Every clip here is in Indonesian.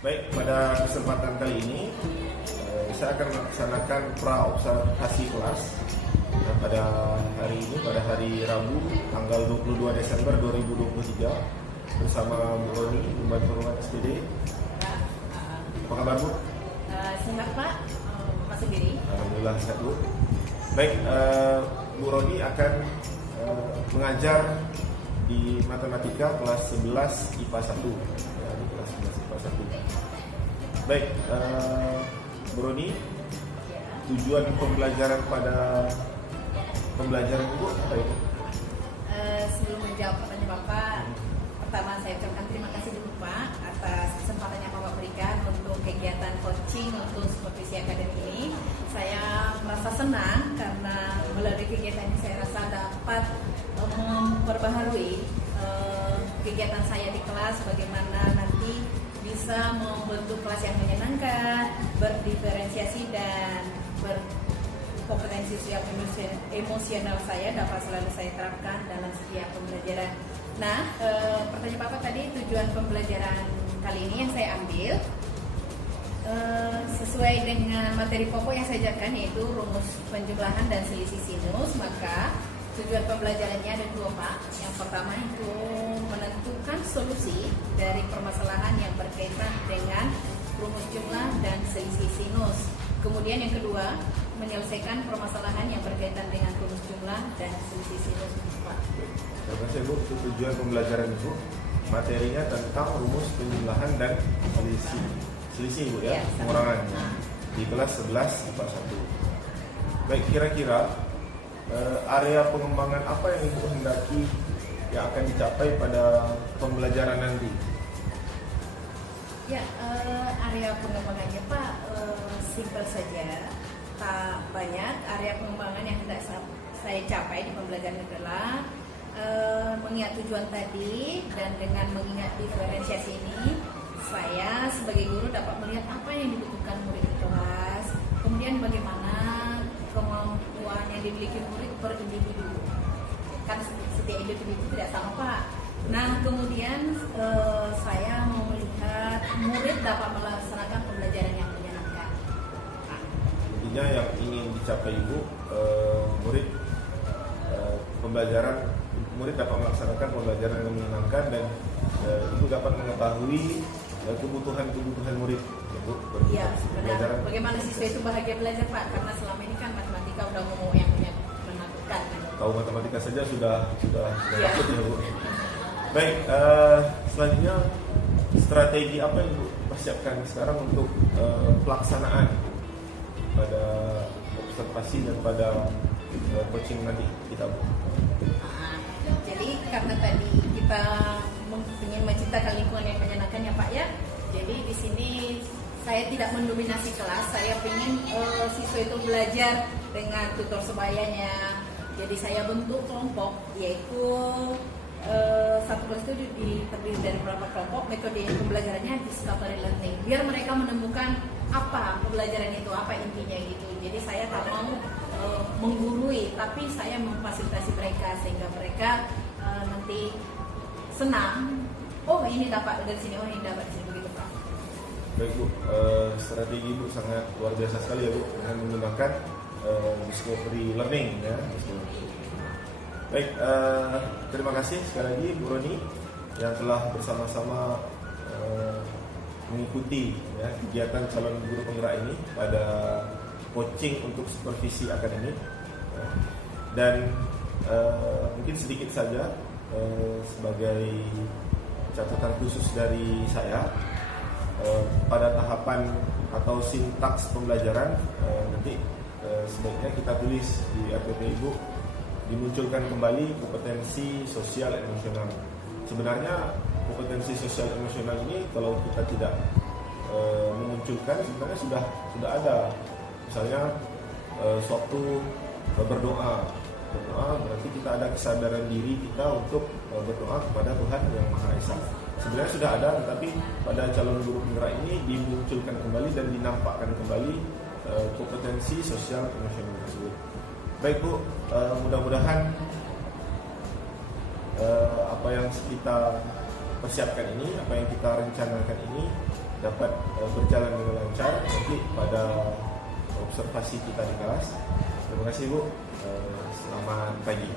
Baik, pada kesempatan kali ini saya akan melaksanakan pra-observasi kelas pada hari ini, pada hari Rabu, tanggal 22 Desember 2023 bersama Bu Roni, Pembantu Rumah SPD. Apa kabar Bu? Sehat Pak, Pak sendiri? Alhamdulillah sehat Bu. Baik, Bu Roni akan mengajar di matematika kelas 11 IPA 1 ya, di kelas 11 IPA 1. Baik, Bu Roni, tujuan pembelajaran pada pembelajaran Ibu apa itu? Sebelum menjawab pertanyaan Bapak, pertama saya ucapkan terima kasih dulu Pak atas kesempatan yang Bapak berikan untuk kegiatan coaching untuk supervisi akademik ini. Saya merasa senang karena melalui kegiatan ini saya rasa dapat memperbaharui kegiatan saya di kelas, bagaimana nanti bisa membentuk kelas yang menyenangkan, berdiferensiasi dan berkompetensi sosial emosional saya dapat selalu saya terapkan dalam setiap pembelajaran. Nah, pertanyaan Bapak tadi tujuan pembelajaran kali ini yang saya ambil sesuai dengan materi pokok yang saya ajarkan, yaitu rumus penjumlahan dan selisih sinus. Maka tujuan pembelajarannya ada dua Pak. Yang pertama itu menentukan solusi dari permasalahan yang berkaitan dengan rumus jumlah dan selisih sinus. Kemudian yang kedua, menyelesaikan permasalahan yang berkaitan dengan rumus jumlah dan selisih sinus Pak. Terima kasih Bu. Tujuan pembelajaran Ibu materinya tentang rumus penjumlahan dan selisih Bu ya, pengurangan di kelas 11 IPA 1. Baik, kira-kira area pengembangan apa yang Ibu hendaki yang akan dicapai pada pembelajaran nanti? Ya, area pengembangannya Pak simpel saja, tak banyak. Area pengembangan yang hendak saya capai di pembelajaran adalah mengingat tujuan tadi dan dengan mengingat diferensiasi ini, saya sebagai guru dapat melihat apa yang dibutuhkan murid di kelas, kemudian bagaimana kemampuan yang dimiliki murid per individu. Kan setiap individu itu tidak sama Pak. Nah, kemudian saya mau melihat murid dapat melaksanakan pembelajaran yang menyenangkan. Intinya yang ingin dicapai Ibu, murid dapat melaksanakan pembelajaran yang menyenangkan dan Ibu dapat mengetahui kebutuhan murid. Iya, benar. Bagaimana siswa itu bahagia belajar Pak? Karena selama ini kan matematika udah ngomong yang menakutkan. Tahu matematika saja sudah takut ya Bu. Baik, selanjutnya strategi apa yang Ibu persiapkan sekarang untuk pelaksanaan pada observasi dan pada coaching nanti kita Bu? Jadi karena tadi kita ingin menciptakan lingkungan yang menyenangkan ya Pak ya. Jadi di sini saya tidak mendominasi kelas, saya ingin siswa itu belajar dengan tutor sebayanya. Jadi saya bentuk kelompok, yaitu satu kelas itu terdiri dari beberapa kelompok. Metode pembelajarannya discovery learning, biar mereka menemukan apa pembelajaran itu, apa intinya gitu. Jadi saya tak mau menggurui, tapi saya memfasilitasi mereka sehingga mereka nanti senang. Oh ini dapat dari sini, oh ini dapat dari sini, begitu Pak. Baik Bu, strategi Ibu sangat luar biasa sekali ya Bu dengan menggunakan discovery learning ya. Baik, terima kasih sekali lagi Bu Roni yang telah bersama-sama mengikuti ya, kegiatan calon guru penggerak ini pada coaching untuk supervisi akademik. Dan mungkin sedikit saja sebagai catatan khusus dari saya, pada tahapan atau sintaks pembelajaran nanti sebaiknya kita tulis di RPP Ibu, dimunculkan kembali kompetensi sosial emosional. Sebenarnya kompetensi sosial emosional ini kalau kita tidak memunculkan, sebenarnya sudah ada. Misalnya suatu berdoa berarti kita ada kesadaran diri kita untuk berdoa kepada Tuhan yang Maha Esa. Sebenarnya sudah ada, tetapi pada calon guru penggerak ini dimunculkan kembali dan dinampakkan kembali kompetensi sosial emosional tersebut. Baik Bu, mudah-mudahan apa yang kita persiapkan ini, apa yang kita rencanakan ini dapat berjalan dengan lancar nanti pada observasi kita di kelas. Terima kasih Bu. Selamat pagi.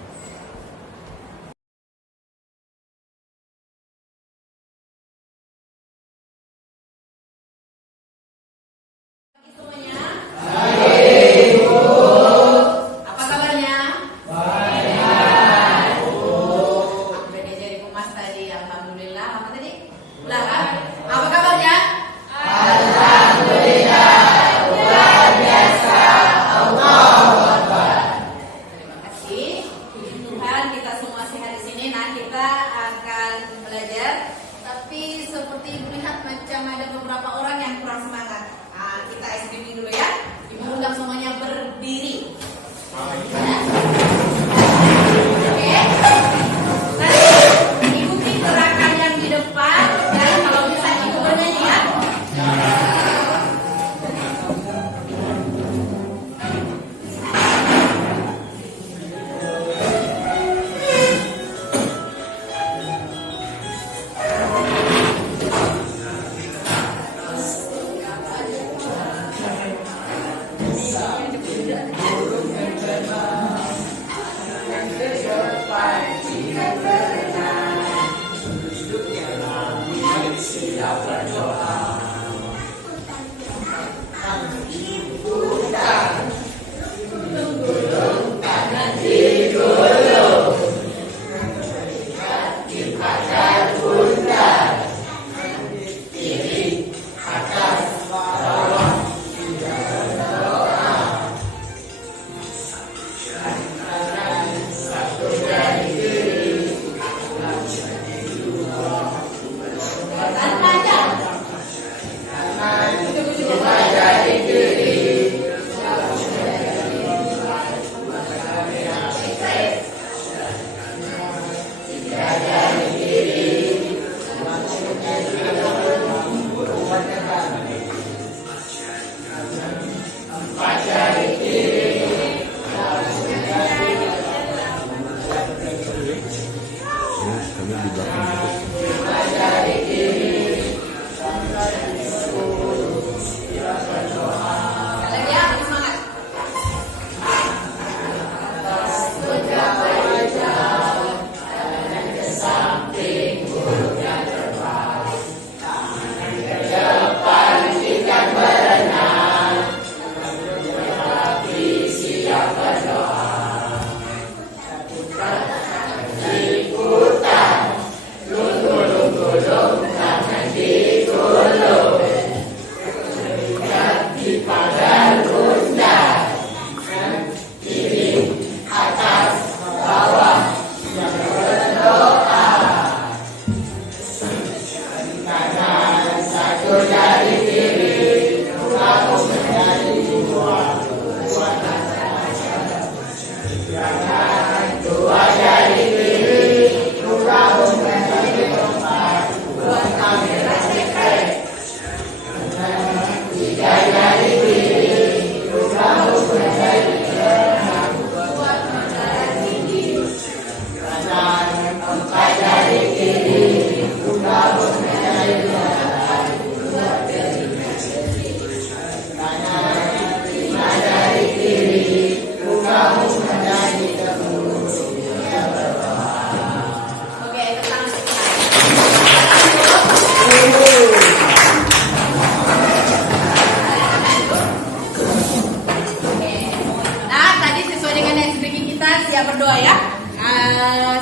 berdoa ya.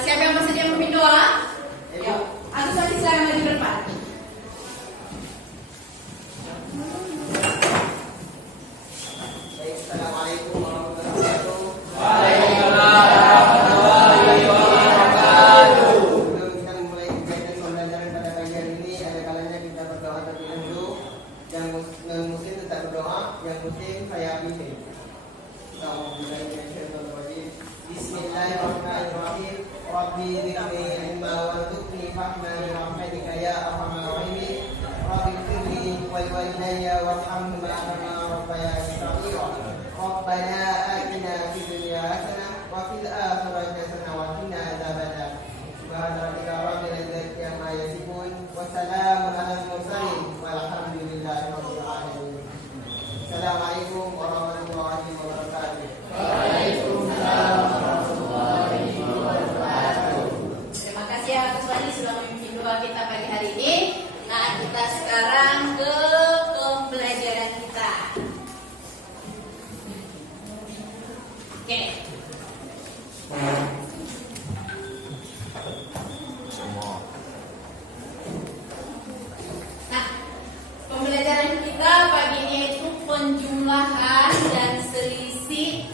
Siapa yang bersedia memimpin doa? Yuk, Agus Wati silakan maju ke depan. Assalamualaikum warahmatullahi wabarakatuh. Waalaikumsalam warahmatullahi wabarakatuh. Sebelum kita memulai kegiatan pembelajaran pada pagi hari ini, ada kalanya kita berdoa terlebih dahulu. Yang muslim tetap berdoa, yang muslim saya pimpin. Bismillahirrahmanirrahim. Rabbi dzikri ilma warzuqni fahma bi rahmatika ya arhamar rahimin. Rabbi ighfirli wal walidayya warhamhuma kama rabbayani shaghira. Rabbana atina fid dunya hasanah wa fil akhirati hasanah wa qina adzabannar. Subhana rabbika rabbil izzati amma yasifun wa salamun alal mursalin walhamdulillahi sudah memimpin doa kita pagi hari ini. Nah, kita sekarang ke pembelajaran kita. Oke. Nah, pembelajaran kita pagi ini itu penjumlahan dan selisih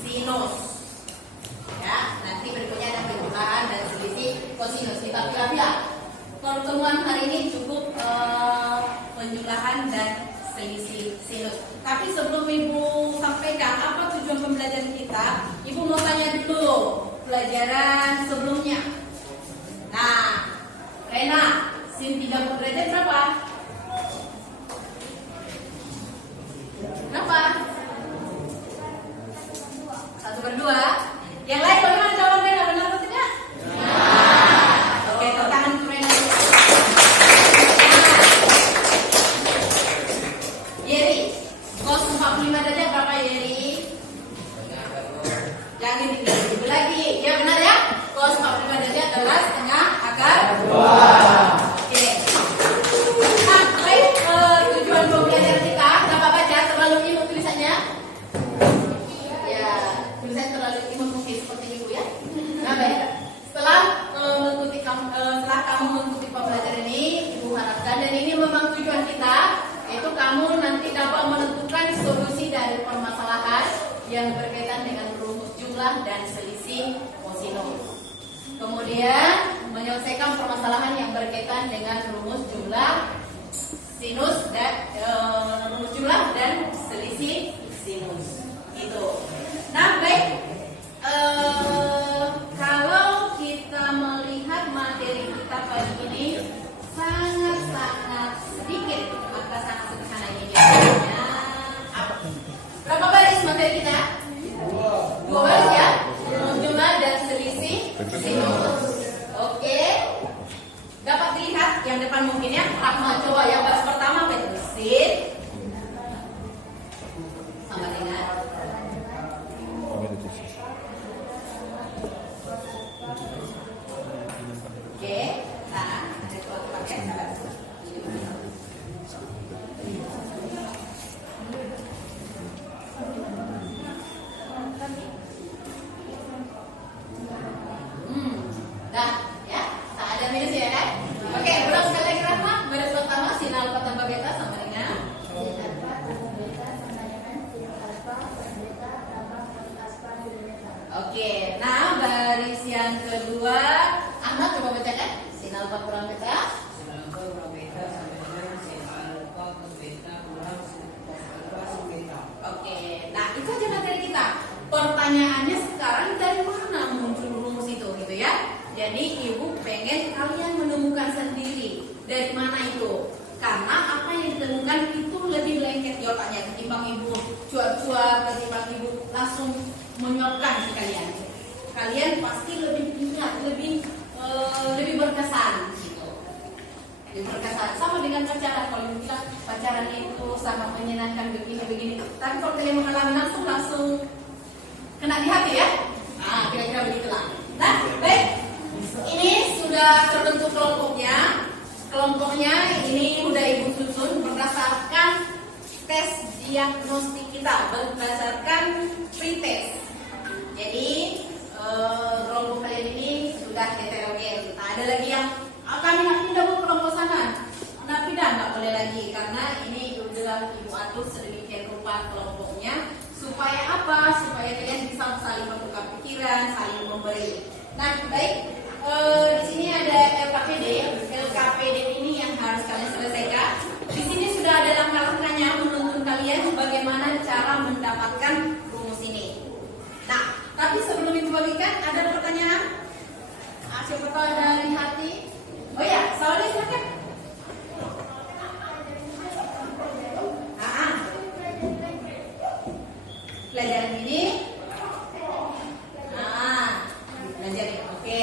sinus. Ya, nanti berikutnya ada penjumlahan dan selisih kosinus. Kita pilih-pilih. Pertemuan hari ini cukup penjumlahan dan selisih sinus. Tapi sebelum Ibu sampaikan apa tujuan pembelajaran kita, Ibu mau tanya dulu pelajaran sebelumnya. Nah, Rena, sin 30 derajat berapa? Berapa? 1/2. Yang lain bagaimana jawaban Rena? Benar atau tidak? Oke, tangan untuk Rena. Yeri, cos 45 derajat berapa Yeri? Yang ini dulu lagi. Ya benar ya? Cos 45 derajat adalah setengah akar 2. Oke. Nah, baik, tujuan pembelajaran kita dapat baca terlalu imut tulisannya. Ya, tulisan terlalu imut mungkin seperti itu ya. Nah, baik. Setelah kamu mengikuti pembelajaran ini, Ibu harapkan dan ini memang tujuan kita, yaitu kamu nanti dapat menentukan solusi dari permasalahan yang berkaitan dengan rumus jumlah dan selisih kosinus. Kemudian menyelesaikan permasalahan yang berkaitan dengan rumus jumlah sinus dan rumus jumlah dan selisih sinus. Itu. Nah, baik. Kalau kita melihat materi kita pagi ini sangat-sangat sedikit, maka sangat sederhana ini biasanya. Berapa baris materi kita? 2 baris ya. Rumus jumlah dan selisih sinus. Oke. Dapat dilihat yang depan mungkin ya. Rahma coba yang baris pertama apa itu? Sin sama dengan oke, nah, ada coba pakai sabar. Dah, ya, tak ada minus ya kan? Oke, berapa sekali lagi Rahma? Baris pertama sin alfa tambah beta sama dengan oke, nah baris yang kedua Ahmad coba bacakan sin alfa kurang beta. Sin alfa kurang beta sama dengan sin alfa plus beta kurang sin alfa sin beta. Oke, nah itu aja materi kita. Pertanyaannya sekarang dari mana muncul rumus itu gitu ya? Jadi Ibu pengen kalian menemukan sendiri dari mana itu. Karena apa yang ditemukan itu lebih lengket di otaknya ketimbang Ibu cuap-cuap, ketimbang Ibu langsung menyuapkan si kalian. Kalian pasti lebih ingat, lebih berkesan gitu. Lebih berkesan sama dengan pacaran. Kalau kita pacaran itu sangat menyenangkan begini-begini. Tapi kalau kalian mengalami langsung kena di hati ya. Nah, kira-kira begitulah. Nah, baik. Ini sudah terbentuk kelompoknya. Kelompoknya ini udah Ibu susun berdasarkan tes diagnostik kita, berdasarkan pretest. Jadi kelompok kalian ini sudah heterogen. Nah, ada lagi yang kami nak pindah ke kelompok sana. Nah, pindah nggak boleh lagi karena ini sudah Ibu atur sedemikian rupa kelompoknya supaya apa? Supaya kalian bisa saling membuka pikiran, saling memberi. Nah, baik. Di sini ada LKPD. LKPD ini yang harus kalian selesaikan. Di sini sudah ada langkah-langkahnya menuntun kalian bagaimana cara mendapatkan rumus ini. Nah, tapi sebelum itu bagikan ada pertanyaan. Siapa tahu ada di hati. Oh ya, Saudi silakan. Pelajaran ini. Belajar. Oke.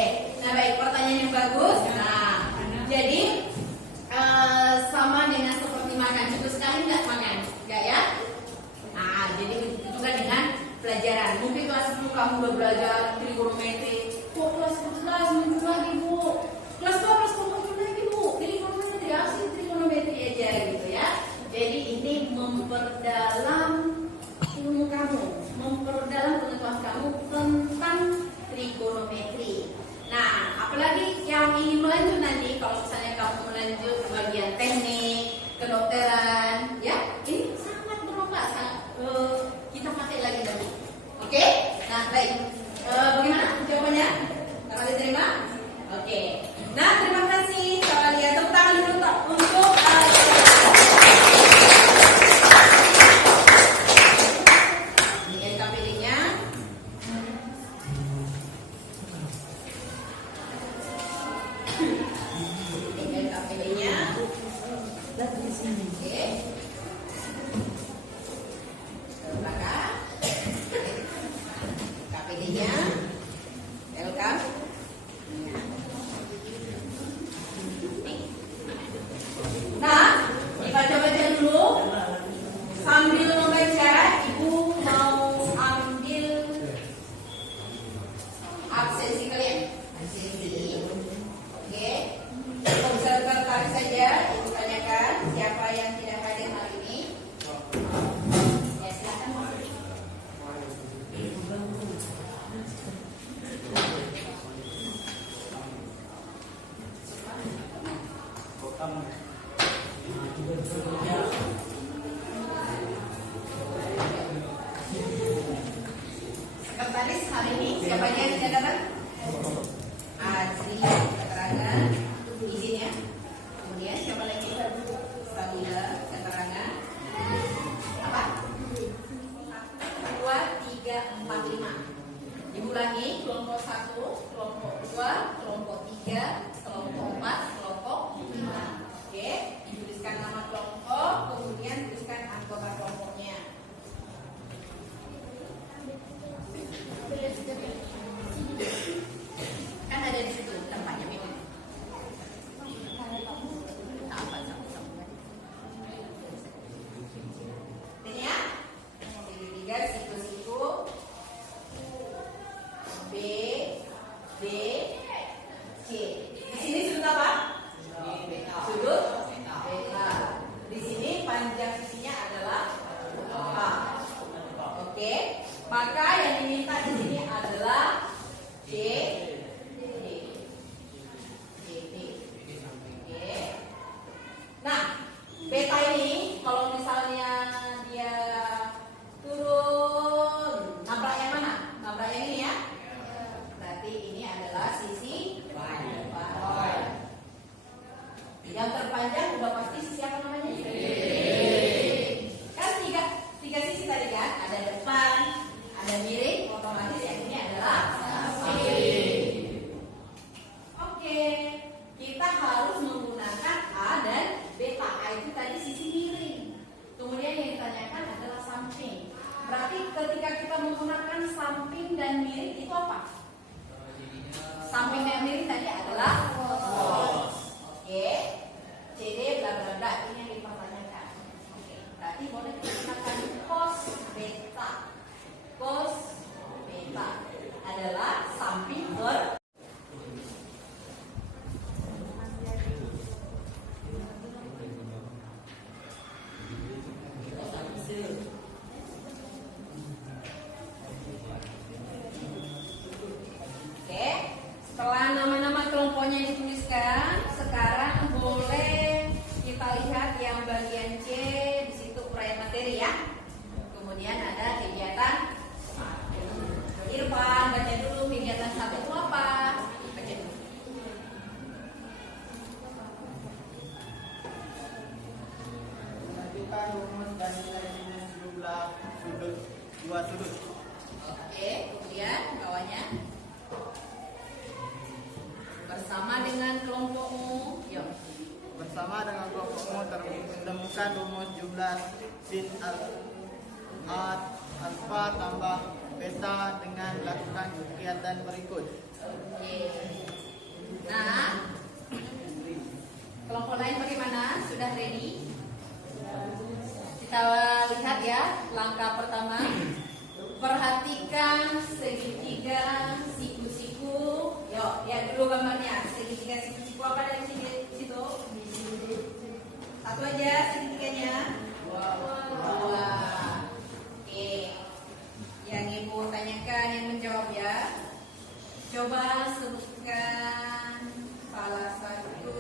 Sekretaris hari ini siapa aja yang tidak datang? Azri, keterangan, izin ya. Kemudian siapa lagi? Sabila, keterangan. Apa? 2, 3, 4, 5. Diulangi, kelompok 1, kelompok 2, kelompok 3, kelompok 4, kelompok 5. Oke, dituliskan nama kelompok, kemudian tuliskan anggota kelompoknya. Kan ada di situ tempatnya memang. Apa sama-sama. Ini ya. Tiga siku-siku. B, D, C. Di sini sudut apa? Sudut beta. Di sini panjang sisinya adalah A. Oke. Maka yang diminta di sini adalah D, D, D. Oke. Nah, beta ini kalau misalnya dia turun, nabrak yang mana? Nabrak yang ini ya. Berarti ini adalah sisi depan. Yang terpanjang udah pasti sisi apa namanya? Kan tiga sisi tadi kan? Ada depan, ada miring, otomatis yang ini adalah samping. Oke, kita harus menggunakan A dan beta. A itu tadi sisi miring. Kemudian yang ditanyakan adalah samping. Berarti ketika kita menggunakan samping dan miring itu apa? Samping dan miring tadi adalah cos. Oke, CD bla bla bla ini yang dipertanyakan. Oke, berarti boleh digunakan cos beta. Cos beta adalah samping per. Oke, setelah nama-nama kelompoknya dituliskan, sekarang boleh kita lihat yang bagian C di situ uraian materi ya. Kemudian ada kegiatan Irfan, baca dulu kegiatan 1 itu apa? Baca dulu. Menentukan rumus dan nilai jumlah sudut dua sudut. Oke, kemudian bawahnya bersama dengan kelompokmu. Yuk. Bersama dengan kelompokmu menemukan rumus jumlah sin alfa tambah beta dengan lakukan kegiatan berikut. Oke. Nah, kelompok lain bagaimana? Sudah ready? Kita lihat ya, langkah pertama. Perhatikan segitiga siku-siku. Yuk, lihat dulu gambarnya. Segitiga siku-siku apa dari situ? Satu aja segitiganya. Dua. Oke. Yang ibu tanyakan yang menjawab ya. Coba sebutkan salah satu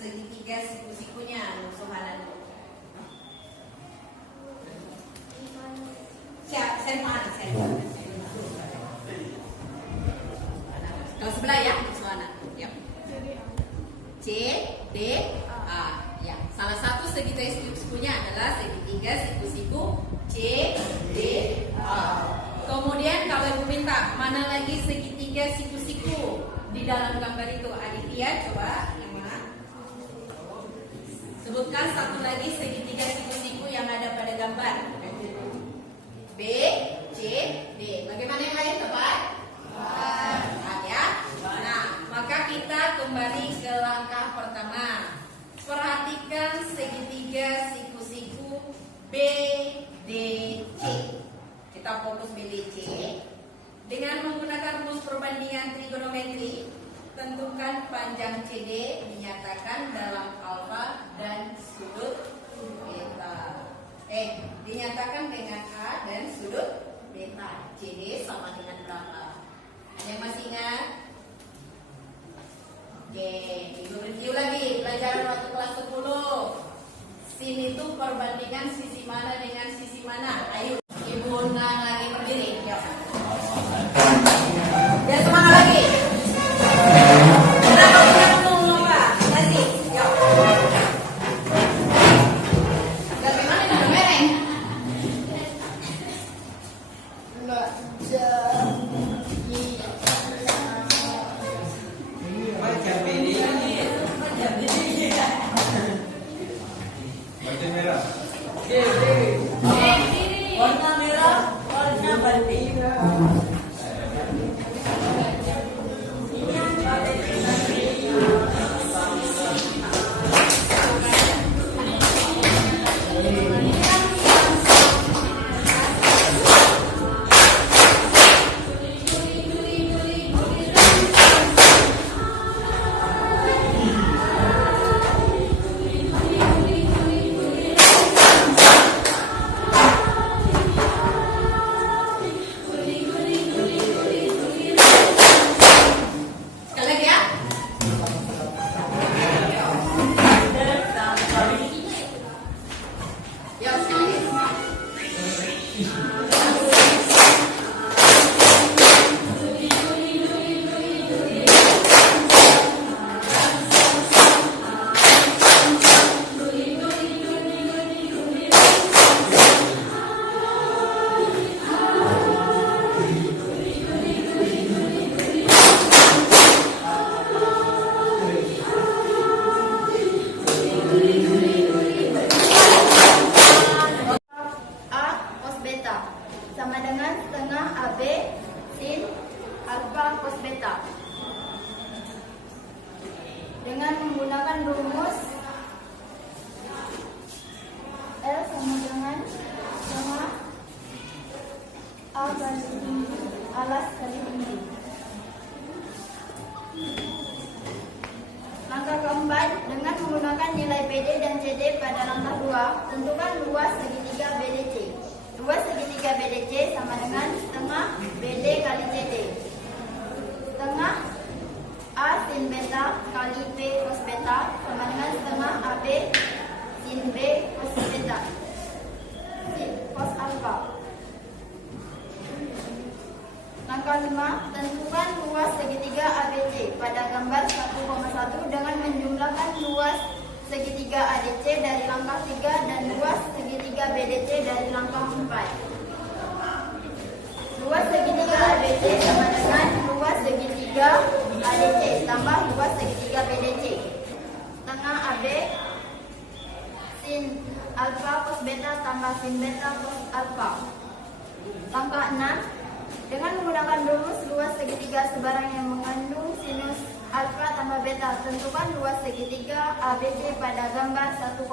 segitiga siku-sikunya, Suhanan. Siap, senpan. Kalau sebelah ya, Suhanan. Yuk. C, D, A. Ya, salah satu segitiga siku-sikunya adalah segitiga siku-siku C, D, A. Kemudian kalau ibu minta mana lagi segitiga siku-siku di dalam gambar itu, Aditya coba yang mana? Sebutkan satu lagi segitiga siku-siku yang ada pada gambar. B, C, D. Bagaimana yang lain tepat? Tepat ya. Nah, maka kita kembali ke langkah pertama. Perhatikan segitiga siku-siku B, D, C. Kita fokus B, D, C. Dengan menggunakan rumus perbandingan trigonometri, tentukan panjang CD dinyatakan dalam alfa dan sudut beta. Dinyatakan dengan A dan sudut beta. CD sama dengan berapa? Ada yang masih ingat? Oke, ibu review lagi pelajaran pelajaran waktu kelas 10. Sin itu perbandingan sisi mana dengan sisi mana. Ayo, Ibu Nang lagi berdiri. Yuk. Dan semangat lagi. Berapa kamu lupa? Nanti. Yuk. Bagaimana dengan mereng? Macam ini. Warna merah, warna batik. Sekali lagi ya. Yuk, sekali lagi. A cos beta sama dengan setengah AB sin alfa cos beta. Dengan menggunakan rumus L sama dengan setengah A kali tinggi alas kali tinggi. Langkah keempat, dengan menggunakan nilai PD dan CD pada langkah 2, tentukan luas segitiga BDC. Luas segitiga BDC sama dengan setengah BD kali CD. Setengah A sin beta kali B cos beta sama dengan setengah AB sin B cos beta sin cos alpha. Langkah 5, tentukan luas segitiga ABC pada gambar 1,1 dengan menjumlahkan luas segitiga ADC dari langkah 3 dan luas segitiga BDC dari langkah 4. Luas segitiga ABC sama dengan luas segitiga ADC tambah luas segitiga BDC. Tengah AB sin alfa cos beta tambah sin beta cos alfa. Langkah 6, dengan menggunakan rumus luas segitiga sebarang yang mengandung sinus alfa tambah beta, tentukan luas segitiga ABC pada gambar 1,2.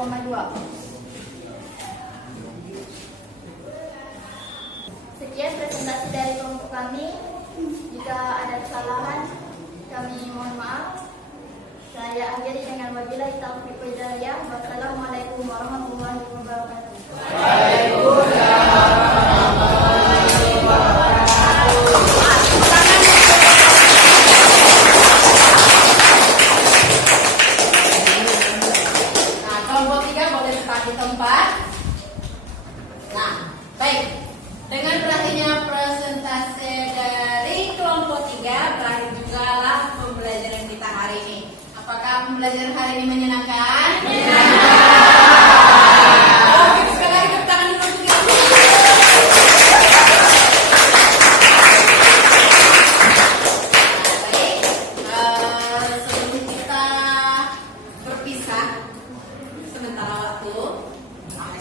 Sekian presentasi dari kelompok kami. Jika ada kesalahan, kami mohon maaf. Saya akhiri dengan wabillahi taufiq wal hidayah. Wassalamualaikum warahmatullahi wabarakatuh. Nah, kelompok 3 boleh tetap di tempat. Nah, baik. Dengan berakhirnya presentasi dari kelompok 3, berakhir juga lah pembelajaran kita hari ini. Apakah pembelajaran hari ini menyenangkan? Oke, sekali lagi tepuk tangan dulu untuk kita. Baik, sebelum kita berpisah sementara waktu,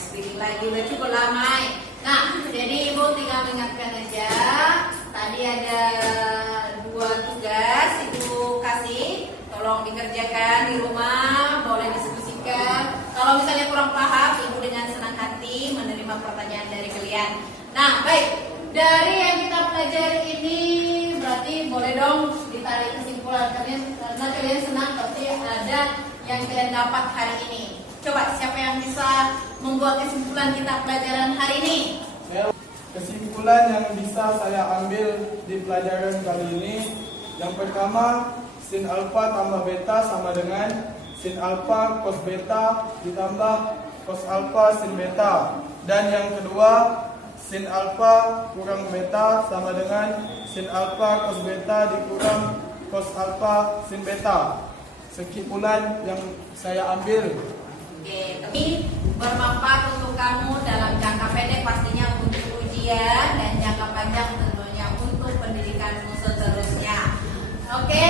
speaking lagi udah cukup lama. Nah, jadi Ibu tinggal ingatkan aja. Tadi ada 2 tugas Ibu kasih, tolong dikerjakan di rumah, boleh diskusikan. Kalau misalnya kurang paham, Ibu dengan senang hati menerima pertanyaan dari kalian. Nah, baik. Dari yang kita pelajari ini berarti boleh dong ditarik kesimpulan karena kalian senang pasti ada yang kalian dapat hari ini. Coba siapa yang bisa membuat kesimpulan kita pelajaran hari ini? Kesimpulan yang bisa saya ambil di pelajaran kali ini, yang pertama, sin alfa tambah beta sama dengan sin alfa cos beta ditambah cos alfa sin beta. Dan yang kedua, sin alfa kurang beta sama dengan sin alfa cos beta dikurang cos alfa sin beta. Sekian yang saya ambil. Oke, tapi bermanfaat untuk kamu dalam jangka pendek pastinya untuk ujian dan jangka panjang tentunya untuk pendidikanmu seterusnya. Oke,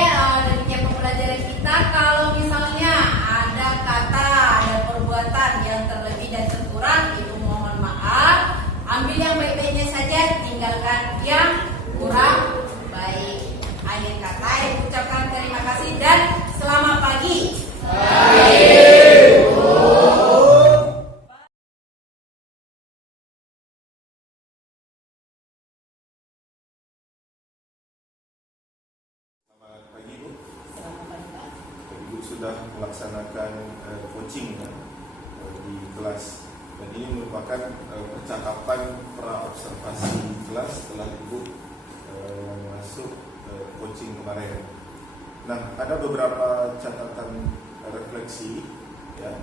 demikian pembelajaran kita. Kalau misalnya ada kata dan perbuatan yang terlebih dan terkurang, itu mohon maaf. Ambil yang baik-baiknya saja, tinggalkan yang kurang baik. Akhir kata, ucapkan terima kasih dan selamat pagi. Selamat pagi Bu. Ibu sudah melaksanakan coaching ya, di kelas, dan ini merupakan percakapan pra-observasi kelas setelah Ibu masuk coaching kemarin. Nah, ada beberapa catatan refleksi ya.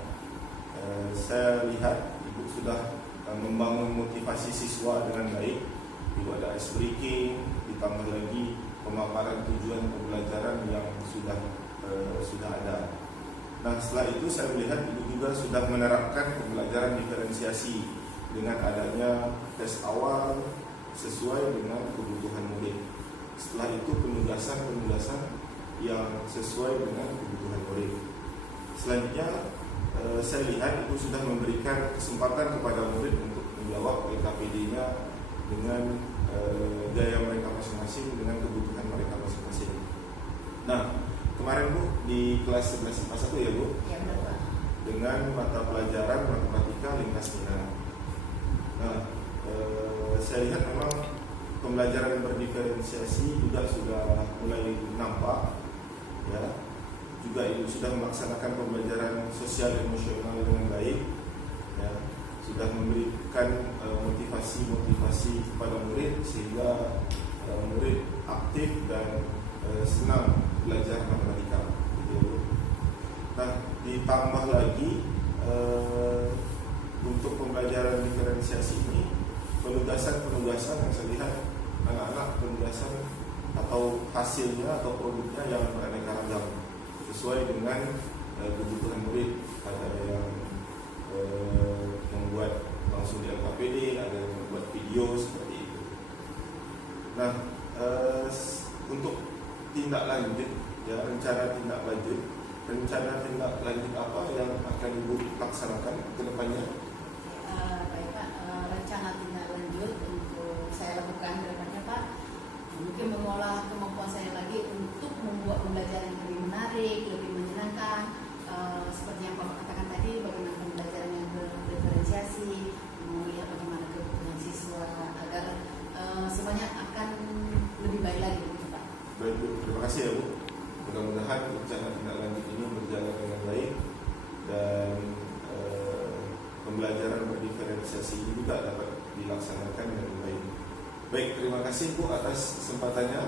Saya lihat Ibu sudah membangun motivasi siswa dengan baik. Ibu ada ice breaking, ditambah lagi pemaparan tujuan pembelajaran yang sudah ada. Nah, setelah itu saya melihat Ibu juga sudah menerapkan pembelajaran diferensiasi dengan adanya tes awal sesuai dengan kebutuhan murid. Setelah itu penugasan yang sesuai dengan kebutuhan murid. Selanjutnya saya lihat Ibu sudah memberikan kesempatan kepada murid untuk menjawab LKPD-nya dengan gaya mereka masing-masing, dengan kebutuhan mereka masing-masing. Nah, kemarin Bu di kelas 11 IPA 1 ya Bu, Ya, benar Pak. dengan mata pelajaran matematika lintas minat. Nah, saya lihat memang pembelajaran berdiferensiasi juga sudah mulai nampak ya. Juga Ibu sudah melaksanakan pembelajaran sosial emosional dengan baik ya. Sudah memberikan motivasi kepada murid sehingga murid aktif dan senang belajar matematika gitu. Nah, ditambah lagi untuk pembelajaran diferensiasi ini penugasan yang saya lihat anak-anak penugasan atau hasilnya atau produknya yang beraneka ragam sesuai dengan kebutuhan murid. Ada yang membuat langsung di LKPD, ada yang membuat video seperti itu. Nah, untuk tindak lanjut ya, rencana tindak lanjut apa yang akan Ibu laksanakan ke depannya? Baik Pak, rencana tindak lanjut untuk saya lakukan ke depannya Pak, mungkin mengolah kemampuan saya lagi untuk membuat pembelajaran yang lebih menarik, lebih menyenangkan. Seperti yang Bapak katakan tadi, bagaimana pembelajaran yang berdiferensiasi, melihat bagaimana kebutuhan siswa agar semuanya akan lebih baik lagi Pak. Baik Bu, terima kasih ya Bu. Mudah-mudahan rencana tindak lanjut ini berjalan dengan baik dan pembelajaran berdiferensiasi ini juga dapat dilaksanakan dengan baik. Baik, terima kasih Bu atas kesempatannya.